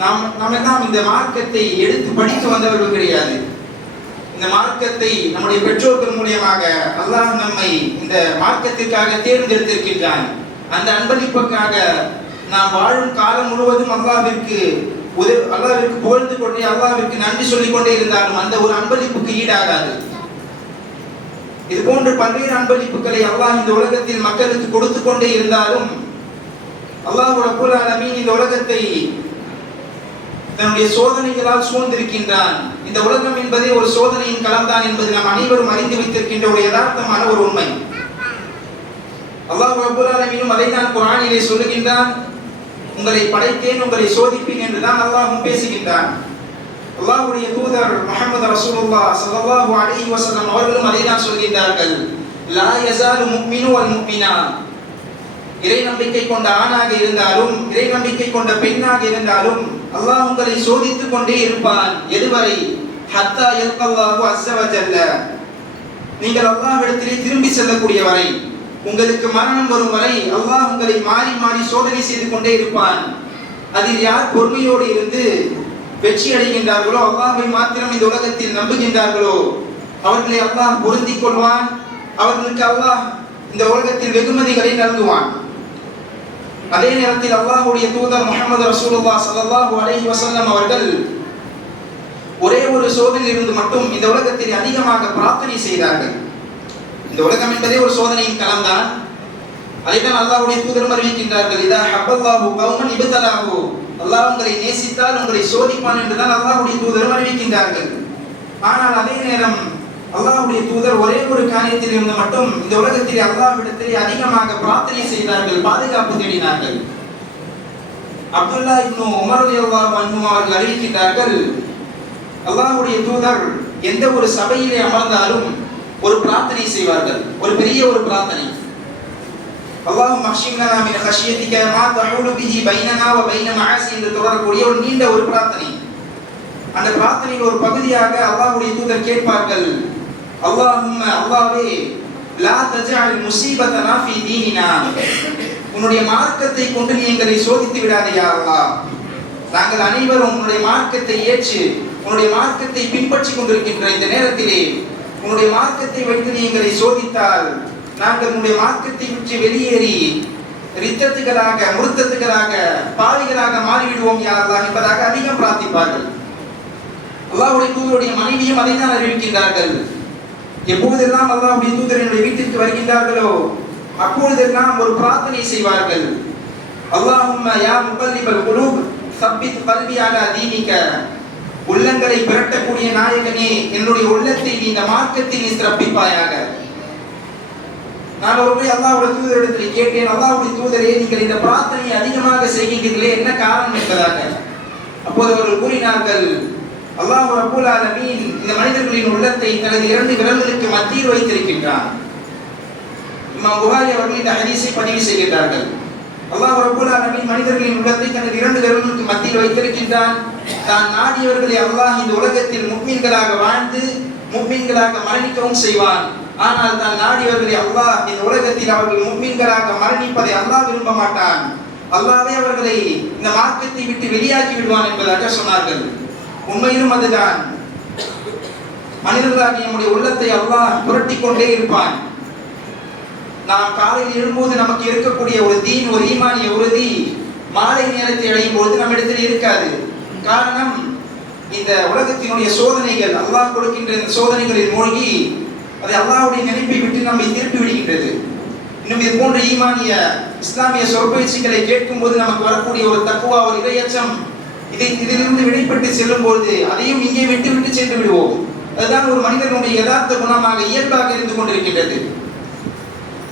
நாம் நாம் எல்லாம் இந்த மார்க்கத்தை எடுத்து படித்து வந்தவர்கள் கிடையாது. இந்த மார்க்கத்தை நம்முடைய பெற்றோர்கள் மூலியமாக அல்லாஹ் நம்மை இந்த மார்க்கத்திற்காக தேர்ந்தெடுத்திருக்கின்றான். அந்த அன்பளிப்புக்காக நாம் வாழும் காலம் முழுவதும் அல்லாவிற்கு உதவி அல்லாவிற்கு புகழ்ந்து கொண்டே அல்லாவிற்கு நன்றி சொல்லிக் கொண்டே இருந்தாலும் அந்த ஒரு அன்பளிப்புக்கு ஈடாகாது. இது போன்று பல்வேறு அன்பளிப்புகளை அல்லாஹ் இந்த உலகத்தில் மக்களுக்கு கொடுத்து கொண்டே இருந்தாலும் அல்லாஹ் ரபுல் ஆலமீன் இந்த உலகத்தை தன்னுடைய சோதனைகளால் சூழ்ந்திருக்கின்றான். இந்த உலகம் என்பதே ஒரு சோதனையின் களம்தான் என்பது நாம் அனைவரும் அறிந்து வைத்திருக்கின்ற ஒரு யதார்த்தமான ஒரு உண்மை. அல்லாஹ் ரப்புல் ஆலமீனும் அதை தான் குரானிலே சொல்லுகின்றான் உங்களை படைத்தேன் உங்களை சோதிப்பேன் என்று தான் அல்லாஹும் பேசுகின்றான். அல்லாஹுடைய தூதர் முகமது ரசூலுல்லா ஸல்லல்லாஹு அலைஹி வஸல்லம் அவர்களும் அதை தான் சொல்கின்றார்கள் லா யஸாலு முஃமினு வல் முஃமினா. இறை நம்பிக்கை கொண்ட ஆணாக இருந்தாலும் இறை நம்பிக்கை கொண்ட பெண்ணாக இருந்தாலும் அல்லாஹ் உங்களை சோதித்துக் கொண்டே இருப்பான் எதுவரை? ஹத்தா யல்கல்லாஹு அஸ்ஸ நீங்கள் அல்லாஹ்விடத்திலே திரும்பி செல்லக்கூடிய வரை உங்களுக்கு மரணம் வரும் வரை அல்லாஹ் உங்களை மாறி மாறி சோதனை செய்து கொண்டே இருப்பான். அதில் யார் பொறுமையோடு இருந்து வெற்றி அடைகின்றார்களோ அல்லாஹை மாத்திரம் இந்த உலகத்தில் நம்புகின்றார்களோ? அவர்களை அல்லாஹ் பொருந்திக் கொள்வான். அவர்களுக்கு அல்லாஹ் இந்த உலகத்தில் வெகுமதிகளை நல்குவான். அதே நேரத்தில் அல்லாஹுடைய தூதர் முகமது ரசூலுல்லாஹ் ஸல்லல்லாஹு அலைஹி வஸல்லம் அவர்கள் ஒரே ஒரு சோதனையில் இருந்து மட்டும் இந்த உலகத்தில் அதிகமாக பிரார்த்தனை செய்தார்கள். இந்த உலகம் என்பதே ஒரு சோதனையின் களம்தான் அதைத்தான் அல்லாஹ்வுடைய தூதரும் அறிவிக்கின்றார்கள் இதா ஹப்பல்லாஹு கௌமன் இபதலாஹு. அல்லாஹ் உங்களை நேசித்தால் உங்களை சோதிப்பான் என்றுதான் அல்லாஹ்வுடைய தூதரும் அறிவிக்கின்றார்கள் ஆனால் அதே நேரம் அல்லாஹுடைய தூதர் ஒரே ஒரு காரியத்தில் இருந்து மட்டும் இந்த உலகத்தில் அல்லாஹ்விடத்தில் அதிகமாக பிரார்த்தனை செய்தார்கள் பாதுகாப்பு தேடினார்கள். அப்துல்லா இப்னு உமர் ரலியல்லாஹு அன்ஹு அவர்கள் அறிவிக்கின்றார்கள் அல்லாஹுடைய தூதர் எந்த ஒரு சபையிலே அமர்ந்தாலும் ஒரு பிரார்த்தனை செய்வார்கள் ஒரு பெரிய ஒரு பிரார்த்தனை. அல்லாஹும் மக்ஷிம்னா மின் ஹஷியத்திக மா தஹூலு பிஹி பைனனா வ பைன என்று தொடரக்கூடிய ஒரு நீண்ட ஒரு பிரார்த்தனை. அந்த பிரார்த்தனையில் ஒரு பகுதியாக அல்லாஹ்வுடைய தூதர் கேட்பார்கள் அல்லாஹும் அல்லாவே லா தஜால் முசீபத்தனா ஃபி தீனினா. உன்னுடைய மார்க்கத்தை கொண்டு நீ எங்களை சோதித்து விடாதையா அல்லாஹ். நாங்கள் அனைவரும் உன்னுடைய மார்க்கத்தை ஏற்று உன்னுடைய மார்க்கத்தை பின்பற்றி கொண்டிருக்கின்ற இந்த நேரத்திலே உன்னுடைய மார்க்கத்தை வைத்து நீ எங்களை சோதித்தால் நாங்கள் உன்னுடைய மார்க்கத்தை விட்டு வெளியேறி ரித்தத்துகளாக முருத்தத்துகளாக பாவிகளாக மாறிவிடுவோம் யா என்பதாக அதிகம் பிரார்த்திப்பார்கள். அல்லாஹ்வுடைய தூதருடைய மனைவியும் அதை தான் அறிவிக்கின்றார்கள். எப்பொழுதெல்லாம் அல்லாஹ்வுடைய தூதர் என்னுடைய வீட்டிற்கு வருகின்றார்களோ அப்பொழுதெல்லாம் ஒரு பிரார்த்தனை செய்வார்கள். அல்லாஹும் யா முகல்லிபல் குலூப் சப்பித் கல்வி அலா உள்ளங்களை விரட்டக்கூடிய நாயகனே என்னுடைய உள்ளத்தை நீ இந்த மார்க்கத்தில் நீ சிறப்பிப்பாயாக. நான் ஒரு முறை தூதரிடத்தில் கேட்டேன் அல்லாவுடைய தூதரே நீங்கள் இந்த பிரார்த்தனையை அதிகமாக செய்கின்றீர்களே என்ன காரணம் என்பதாக. அப்போது அவர்கள் கூறினார்கள் அல்லாஹ் ரபுல் ஆலமீன் இந்த மனிதர்களின் உள்ளத்தை தனது இரண்டு விரல்களுக்கு மத்தியில் வைத்திருக்கின்றான். இமாம் புகாரி அவர்கள் இந்த ஹதீஸை பதிவு செய்கின்றார்கள். அல்லாஹ் ரபுல் ஆலமீன் மனிதர்களின் உள்ளத்தை தனது இரண்டு விரல்களுக்கு மத்தியில் வைத்திருக்கின்றான். தான் நாடியவர்களை அல்லாஹ் இந்த உலகத்தில் முக்மீன்களாக வாழ்ந்து முக்மீன்களாக மரணிக்கவும் செய்வான். ஆனால் தான் நாடியவர்களை அல்லாஹ் இந்த உலகத்தில் அவர்கள் முக்மீன்களாக மரணிப்பதை அல்லாஹ் விரும்ப மாட்டான். அல்லாவே அவர்களை இந்த மார்க்கத்தை விட்டு வெளியாக்கி விடுவான் என்பதாக சொன்னார்கள். உண்மையிலும் அதுதான். மனிதர்களாக நம்முடைய உள்ளத்தை அல்லாஹ் புரட்டிக் கொண்டே இருப்பான். நாம் காலையில் எழும்போது நமக்கு இருக்கக்கூடிய ஒரு தீன் ஒரு ஈமானிய உறுதி மாலை நேரத்தை அடையும் பொழுது நம்மிடத்தில் இருக்காது. காரணம் இந்த உலகத்தினுடைய சோதனைகள் அல்லாஹ் கொடுக்கின்ற இந்த சோதனைகளில் மூழ்கி அதை அல்லாஹுடைய நினைப்பை விட்டு நம்மை திருப்பி விடுகின்றது. இன்னும் இது போன்ற ஈமானிய இஸ்லாமிய சொற்பயிற்சிகளை கேட்கும் போது நமக்கு வரக்கூடிய ஒரு தக்குவா ஒரு இரையச்சம் இதை இதிலிருந்து வெளிப்பட்டு செல்லும் பொழுது அதையும் இங்கே விட்டு விட்டு சென்று விடுவோம். அதுதான் ஒரு மனிதனுடைய யதார்த்த குணமாக இயல்பாக இருந்து கொண்டிருக்கின்றது.